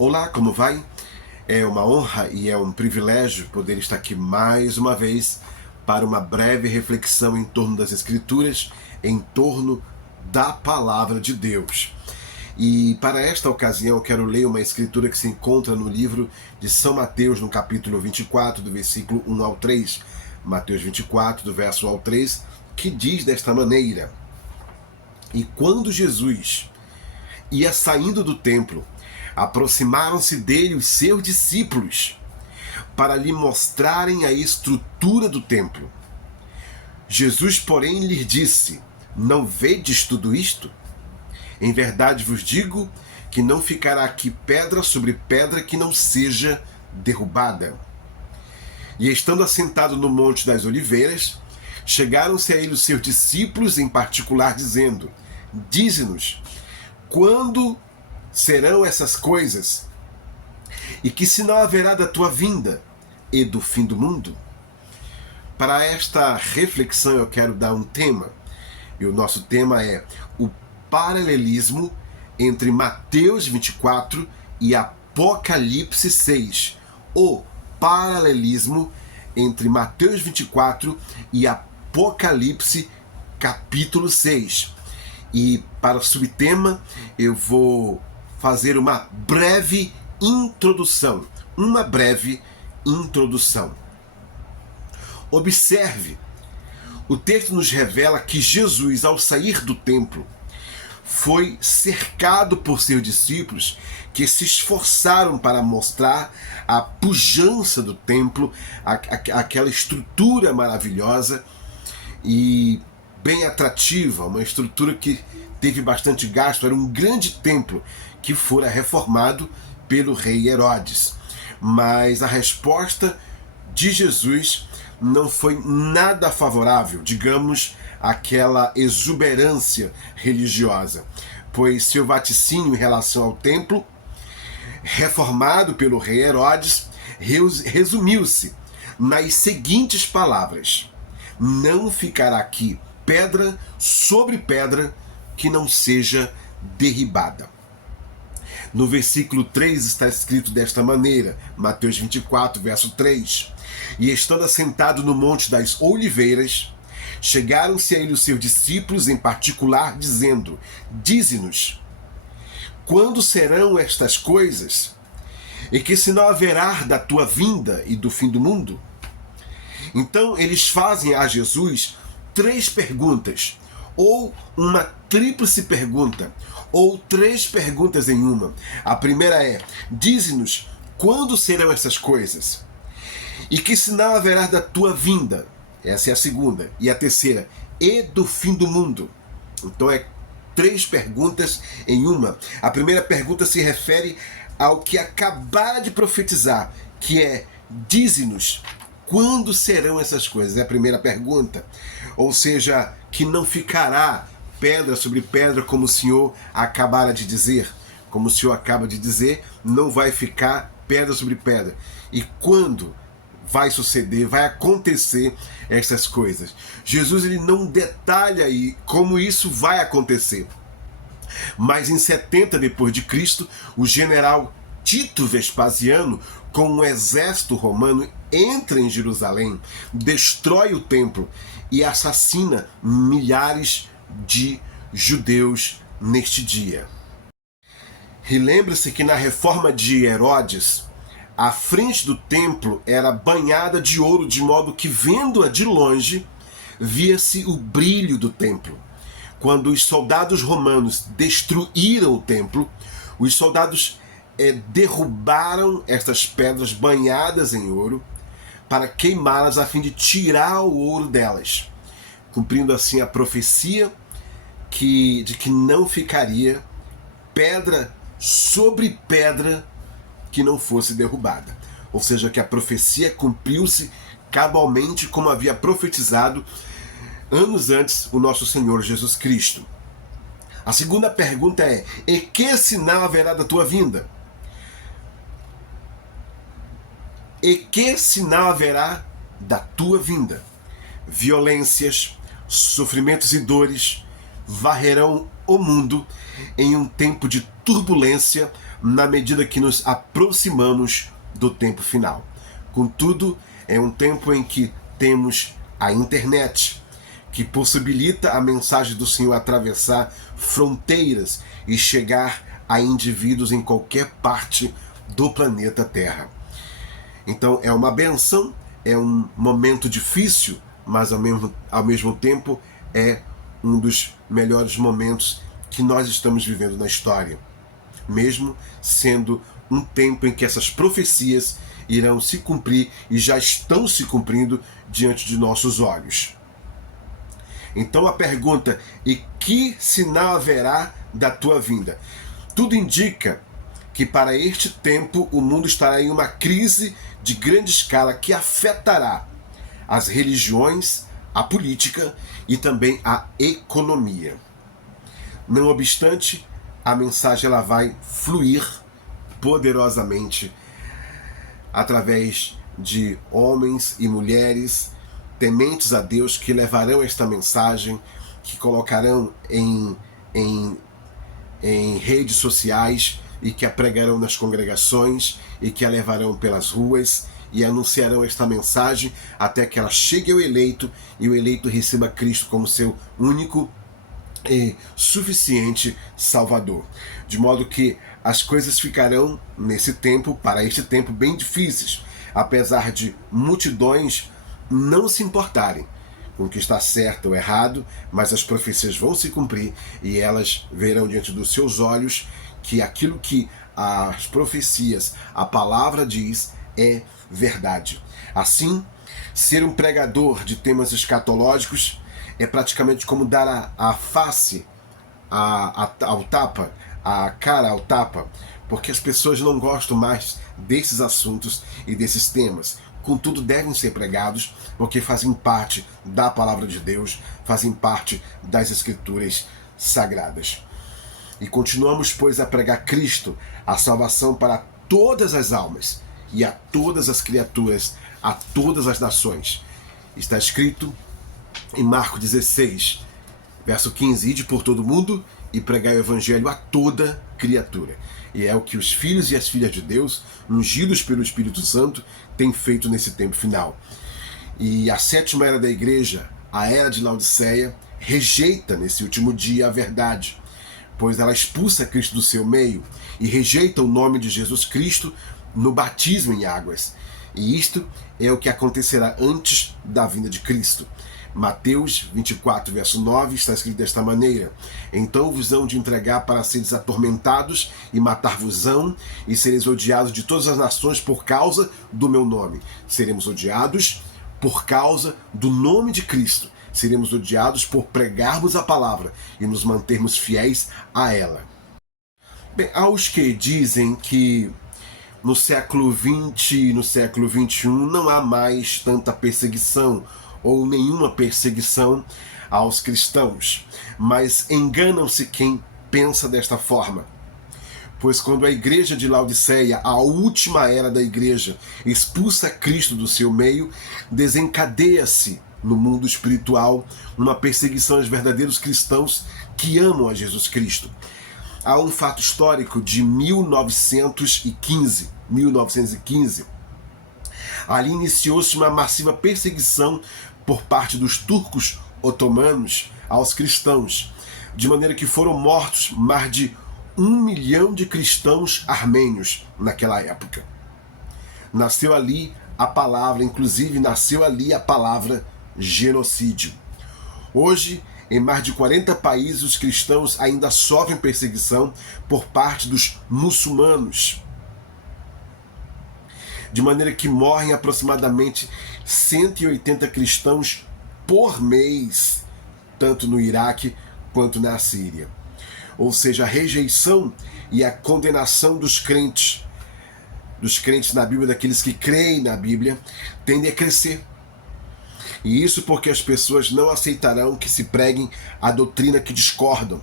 Olá, como vai? É uma honra e é um privilégio poder estar aqui mais uma vez para uma breve reflexão em torno das Escrituras, em torno da Palavra de Deus. E para esta ocasião eu quero ler uma escritura que se encontra no livro de São Mateus, no capítulo 24, do versículo 1 ao 3. Mateus 24, do verso 1 ao 3, que diz desta maneira: E quando Jesus ia saindo do templo, aproximaram-se dele os seus discípulos para lhe mostrarem a estrutura do templo. Jesus, porém, lhes disse: Não vedes tudo isto? Em verdade vos digo que não ficará aqui pedra sobre pedra que não seja derrubada. E estando assentado no Monte das Oliveiras, chegaram-se a ele os seus discípulos em particular, dizendo: Dize-nos, quando serão essas coisas? E que sinal haverá da tua vinda e do fim do mundo? Para esta reflexão eu quero dar um tema. E o nosso tema é o paralelismo entre Mateus 24 e Apocalipse 6. O paralelismo entre Mateus 24 e Apocalipse capítulo 6. E para o subtema eu vou fazer uma breve introdução. Observe, o texto nos revela que Jesus, ao sair do templo, foi cercado por seus discípulos que se esforçaram para mostrar a pujança do templo, aquela estrutura maravilhosa e bem atrativa, uma estrutura que teve bastante gasto. Era um grande templo que fora reformado pelo rei Herodes. Mas a resposta de Jesus não foi nada favorável, digamos, àquela exuberância religiosa, pois seu vaticínio em relação ao templo, reformado pelo rei Herodes, resumiu-se nas seguintes palavras: Não ficará aqui pedra sobre pedra que não seja derribada. No versículo 3 está escrito desta maneira, Mateus 24, verso 3: E estando assentado no Monte das Oliveiras, chegaram-se a ele os seus discípulos em particular, dizendo: Dize-nos, quando serão estas coisas? E que sinal haverá da tua vinda e do fim do mundo? Então eles fazem a Jesus três perguntas, ou uma tríplice pergunta, ou três perguntas em uma. A primeira é: dize-nos, quando serão essas coisas? E que sinal haverá da tua vinda? Essa é a segunda. E a terceira: e do fim do mundo? Então é três perguntas em uma. A primeira pergunta se refere ao que acabara de profetizar, que é: dize-nos, quando serão essas coisas? É a primeira pergunta. Ou seja, que não ficará pedra sobre pedra, como o Senhor acabara de dizer. Como o Senhor acaba de dizer, não vai ficar pedra sobre pedra. E quando vai suceder, vai acontecer essas coisas? Jesus ele não detalha aí como isso vai acontecer. Mas em 70 depois de Cristo, o general Tito Vespasiano, com um exército romano, entra em Jerusalém, destrói o templo e assassina milhares de judeus neste dia. E lembre-se que na reforma de Herodes, a frente do templo era banhada de ouro, de modo que, vendo-a de longe, via-se o brilho do templo. Quando os soldados romanos destruíram o templo, os soldados derrubaram estas pedras banhadas em ouro para queimá-las a fim de tirar o ouro delas, cumprindo assim a profecia de que não ficaria pedra sobre pedra que não fosse derrubada. Ou seja, que a profecia cumpriu-se cabalmente como havia profetizado anos antes o nosso Senhor Jesus Cristo. A segunda pergunta é: e que sinal haverá da tua vinda? E que sinal haverá da tua vinda? Violências, sofrimentos e dores varrerão o mundo em um tempo de turbulência na medida que nos aproximamos do tempo final. Contudo, é um tempo em que temos a internet, que possibilita a mensagem do Senhor atravessar fronteiras e chegar a indivíduos em qualquer parte do planeta Terra. Então é uma benção, é um momento difícil, mas ao mesmo tempo é um dos melhores momentos que nós estamos vivendo na história, mesmo sendo um tempo em que essas profecias irão se cumprir e já estão se cumprindo diante de nossos olhos. Então a pergunta: e que sinal haverá da tua vinda? Tudo indica que para este tempo o mundo estará em uma crise de grande escala que afetará as religiões, a política e também a economia. Não obstante, a mensagem ela vai fluir poderosamente através de homens e mulheres tementes a Deus que levarão esta mensagem, que colocarão em redes sociais e que a pregarão nas congregações e que a levarão pelas ruas e anunciarão esta mensagem até que ela chegue ao eleito e o eleito receba Cristo como seu único e suficiente Salvador. De modo que as coisas ficarão nesse tempo, para este tempo, bem difíceis, apesar de multidões não se importarem com o que está certo ou errado, mas as profecias vão se cumprir e elas verão diante dos seus olhos que aquilo que as profecias, a palavra diz, é verdade. Assim, ser um pregador de temas escatológicos é praticamente como dar a face ao tapa, a cara ao tapa, porque as pessoas não gostam mais desses assuntos e desses temas. Contudo, devem ser pregados porque fazem parte da palavra de Deus, fazem parte das Escrituras sagradas. E continuamos, pois, a pregar Cristo, a salvação para todas as almas e a todas as criaturas, a todas as nações. Está escrito em Marcos 16, verso 15: ide por todo mundo e pregai o evangelho a toda criatura. E é o que os filhos e as filhas de Deus, ungidos pelo Espírito Santo, têm feito nesse tempo final. E a sétima era da igreja, a era de Laodiceia, rejeita nesse último dia a verdade, pois ela expulsa Cristo do seu meio e rejeita o nome de Jesus Cristo no batismo em águas. E isto é o que acontecerá antes da vinda de Cristo. Mateus 24, verso 9, está escrito desta maneira: então vos hão de entregar para seres atormentados e matar-vos-ão, e sereis odiados de todas as nações por causa do meu nome. Seremos odiados por causa do nome de Cristo. Seremos odiados por pregarmos a palavra e nos mantermos fiéis a ela. Bem, há os que dizem que no século XX e no século XXI não há mais tanta perseguição ou nenhuma perseguição aos cristãos, mas enganam-se quem pensa desta forma. Pois quando a igreja de Laodiceia, a última era da igreja, expulsa Cristo do seu meio, desencadeia-se no mundo espiritual uma perseguição aos verdadeiros cristãos que amam a Jesus Cristo. Há um fato histórico de 1915. Ali iniciou-se uma massiva perseguição por parte dos turcos otomanos aos cristãos, de maneira que foram mortos mais de 1 milhão de cristãos armênios naquela época. Nasceu ali a palavra, inclusive nasceu ali a palavra genocídio. Hoje, em mais de 40 países, os cristãos ainda sofrem perseguição por parte dos muçulmanos, de maneira que morrem aproximadamente 180 cristãos por mês, tanto no Iraque quanto na Síria. Ou seja, a rejeição e a condenação dos crentes na Bíblia, daqueles que creem na Bíblia, tende a crescer. E isso porque as pessoas não aceitarão que se preguem a doutrina que discordam,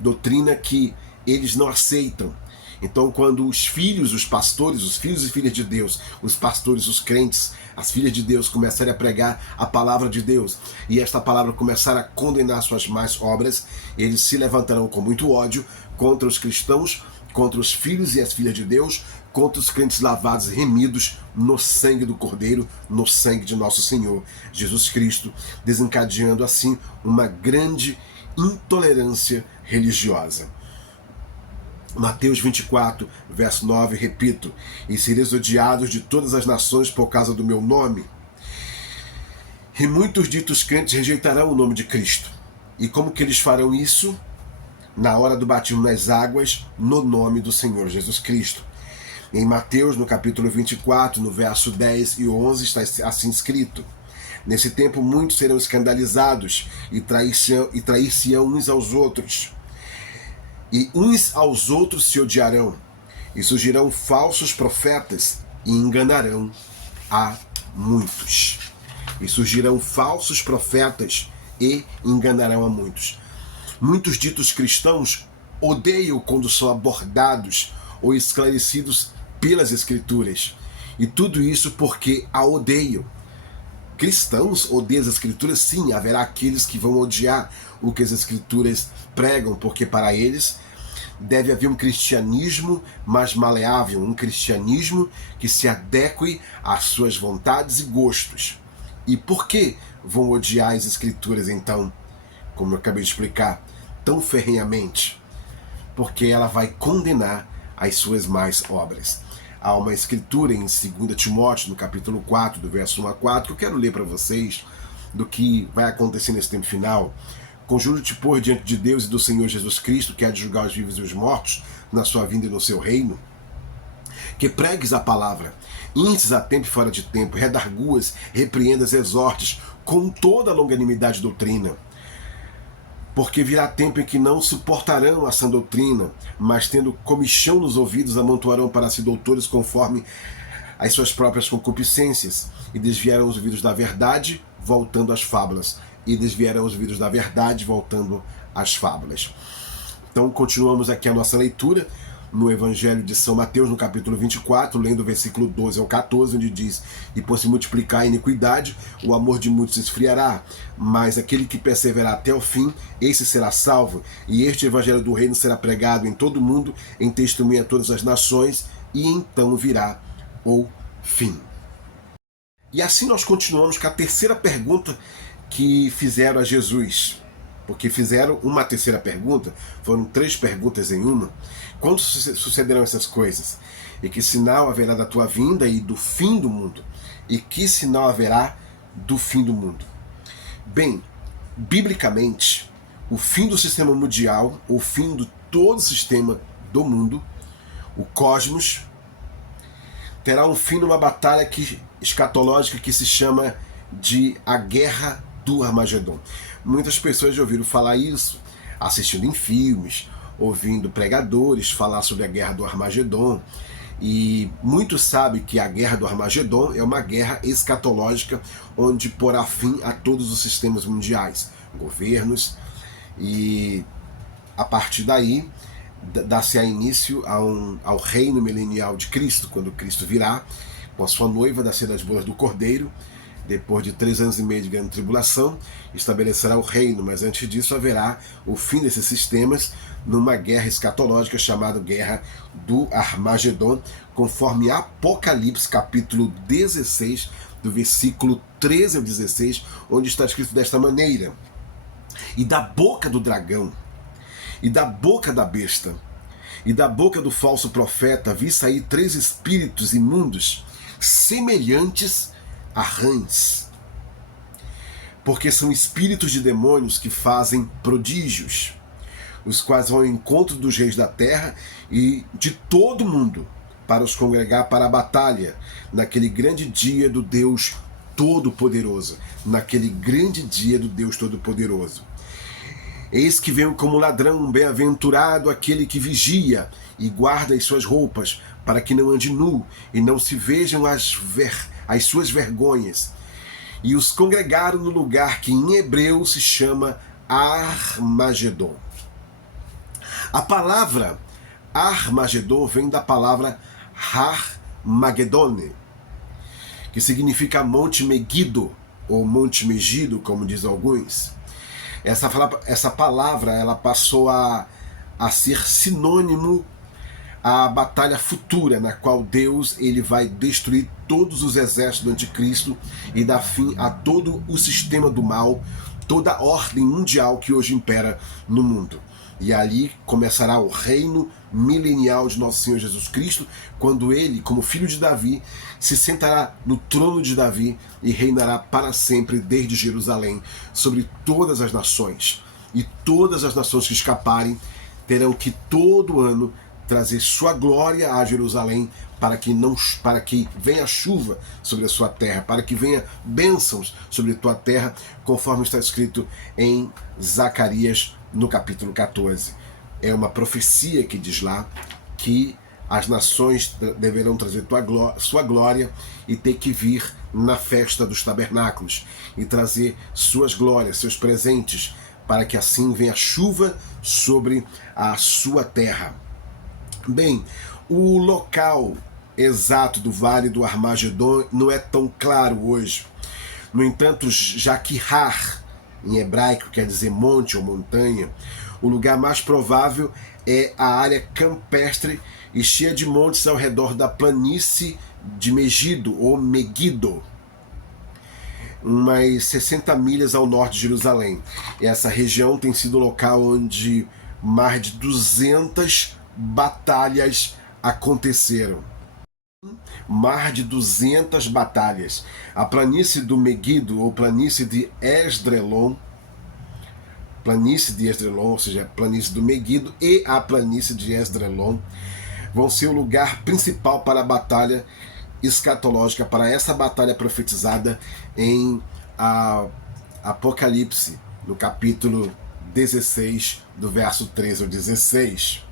doutrina que eles não aceitam. Então, quando os filhos, os pastores, os filhos e filhas de Deus, os pastores, os crentes, as filhas de Deus começarem a pregar a palavra de Deus e esta palavra começar a condenar suas más obras, eles se levantarão com muito ódio contra os cristãos contra os filhos e as filhas de Deus, contra os crentes lavados e remidos no sangue do Cordeiro, no sangue de nosso Senhor Jesus Cristo, desencadeando assim uma grande intolerância religiosa. Mateus 24, verso 9, repito: e sereis odiados de todas as nações por causa do meu nome. E muitos ditos crentes rejeitarão o nome de Cristo. E como que eles farão isso? Na hora do batismo nas águas, no nome do Senhor Jesus Cristo. Em Mateus, no capítulo 24, no verso 10 e 11, está assim escrito: nesse tempo muitos serão escandalizados e trair-se-ão uns aos outros. E uns aos outros se odiarão. E surgirão falsos profetas e enganarão a muitos. E surgirão falsos profetas e enganarão a muitos. Muitos ditos cristãos odeiam quando são abordados ou esclarecidos pelas Escrituras. E tudo isso porque a odeiam. Cristãos odeiam as Escrituras? Sim, haverá aqueles que vão odiar o que as Escrituras pregam, porque para eles deve haver um cristianismo mais maleável, um cristianismo que se adeque às suas vontades e gostos. E por que vão odiar as Escrituras, então, como eu acabei de explicar, tão ferrenhamente? Porque ela vai condenar as suas más obras. Há uma escritura em 2 Timóteo, no capítulo 4, do verso 1 a 4, que eu quero ler para vocês do que vai acontecer nesse tempo final. Conjuro-te, pois, diante de Deus e do Senhor Jesus Cristo, que há de julgar os vivos e os mortos, na sua vinda e no seu reino, que pregues a palavra, instes a tempo e fora de tempo, redarguas, repreendas, exortes, com toda a longanimidade e doutrina. Porque virá tempo em que não suportarão a sã doutrina, mas tendo comichão nos ouvidos, amontoarão para si doutores conforme as suas próprias concupiscências, e desviarão os ouvidos da verdade, voltando às fábulas. E desviarão os ouvidos da verdade, voltando às fábulas. Então, continuamos aqui a nossa leitura no Evangelho de São Mateus, no capítulo 24, lendo o versículo 12 ao 14, onde diz: e por se multiplicar a iniquidade, o amor de muitos se esfriará, mas aquele que perseverar até o fim, esse será salvo. E este Evangelho do Reino será pregado em todo o mundo, em testemunha a todas as nações, e então virá o fim. E assim nós continuamos com a terceira pergunta que fizeram a Jesus. Porque fizeram uma terceira pergunta, foram 3 perguntas em uma. Quando sucederão essas coisas? E que sinal haverá da tua vinda e do fim do mundo? E que sinal haverá do fim do mundo? Bem, biblicamente, o fim do sistema mundial, o fim de todo o sistema do mundo, o cosmos, terá um fim numa batalha escatológica que se chama de a Guerra do Armagedon. Muitas pessoas já ouviram falar isso, assistindo em filmes, ouvindo pregadores falar sobre a Guerra do Armagedon, e muitos sabem que a Guerra do Armagedon é uma guerra escatológica onde porá fim a todos os sistemas mundiais, governos, e a partir daí dá-se início ao reino milenial de Cristo, quando Cristo virá com a sua noiva da ceia das bodas do Cordeiro. Depois de 3 anos e meio de grande tribulação, estabelecerá o reino, mas antes disso haverá o fim desses sistemas numa guerra escatológica chamada Guerra do Armagedon, conforme Apocalipse capítulo 16, do versículo 13 ao 16, onde está escrito desta maneira: e da boca do dragão, e da boca da besta, e da boca do falso profeta vi sair 3 espíritos imundos, semelhantes a rãs, porque são espíritos de demônios que fazem prodígios, os quais vão ao encontro dos reis da terra e de todo mundo, para os congregar para a batalha, naquele grande dia do Deus Todo-Poderoso. Naquele grande dia do Deus Todo-Poderoso. Eis que venho como ladrão, bem-aventurado aquele que vigia e guarda as suas roupas, para que não ande nu e não se vejam as suas vergonhas. E os congregaram no lugar que em hebreu se chama Armagedon. A palavra Armagedon vem da palavra Har-Magedone, que significa Monte Megido, ou Monte Megido, como diz alguns. Essa palavra ela passou a ser sinônimo a batalha futura, na qual Deus ele vai destruir todos os exércitos do anticristo e dar fim a todo o sistema do mal, toda a ordem mundial que hoje impera no mundo. E ali começará o reino milenial de nosso Senhor Jesus Cristo, quando ele, como filho de Davi, se sentará no trono de Davi e reinará para sempre desde Jerusalém sobre todas as nações. E todas as nações que escaparem terão que todo ano trazer sua glória a Jerusalém, para que venha chuva sobre a sua terra, para que venha bênçãos sobre a tua terra, conforme está escrito em Zacarias no capítulo 14. É uma profecia que diz lá que as nações deverão trazer sua glória e ter que vir na festa dos tabernáculos e trazer suas glórias, seus presentes, para que assim venha chuva sobre a sua terra. Bem, o local exato do Vale do Armagedon não é tão claro hoje. No entanto, já que Har, em hebraico, quer dizer monte ou montanha, o lugar mais provável é a área campestre e cheia de montes ao redor da planície de Megido ou Megido, umas 60 milhas ao norte de Jerusalém. Essa região tem sido o local onde mais de 200 batalhas aconteceram. Mais de 200 batalhas. A planície do Megido, ou planície de Esdrelon, ou seja, a planície do Megido e a planície de Esdrelon, vão ser o lugar principal para a batalha escatológica, para essa batalha profetizada em Apocalipse, no capítulo 16, do verso 13 ao 16.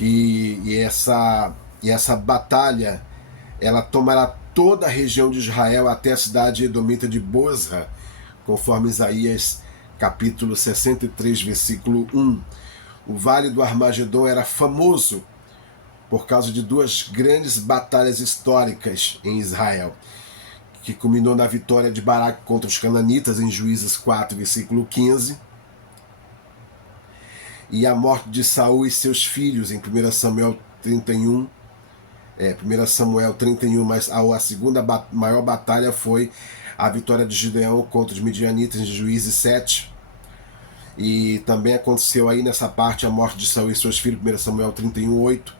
E essa batalha, ela tomará toda a região de Israel até a cidade edomita de Bosra, conforme Isaías capítulo 63, versículo 1. O Vale do Armagedon era famoso por causa de duas grandes batalhas históricas em Israel, que culminou na vitória de Baraque contra os cananitas em Juízes 4, versículo 15, e a morte de Saul e seus filhos em 1 Samuel 31, mas a segunda maior batalha foi a vitória de Gideão contra os midianitas em Juízes 7, e também aconteceu aí nessa parte a morte de Saul e seus filhos, 1 Samuel 31, 8,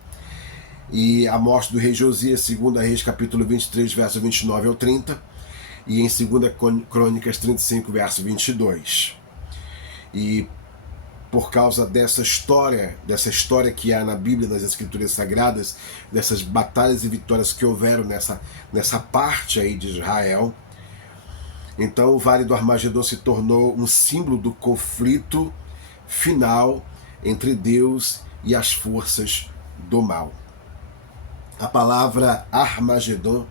e a morte do rei Josias, 2 Reis capítulo 23, verso 29 ao 30, e em 2 Crônicas 35, verso 22. E por causa dessa história que há na Bíblia, nas Escrituras Sagradas, dessas batalhas e vitórias que houveram nessa parte aí de Israel, então o Vale do Armagedon se tornou um símbolo do conflito final entre Deus e as forças do mal. A palavra Armagedon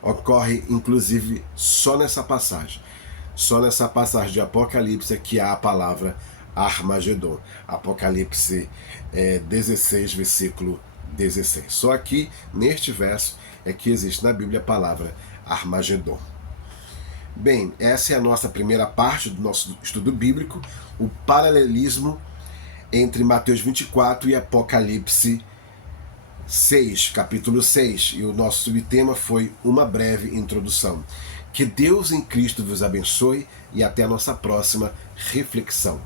ocorre inclusive só nessa passagem. Só nessa passagem de Apocalipse é que há a palavra Armagedon. Apocalipse 16, versículo 16. Só aqui, neste verso, é que existe na Bíblia a palavra Armagedon. Bem, essa é a nossa primeira parte do nosso estudo bíblico, o paralelismo entre Mateus 24 e Apocalipse 6, capítulo 6, e o nosso subtema foi uma breve introdução. Que Deus em Cristo vos abençoe e até a nossa próxima reflexão.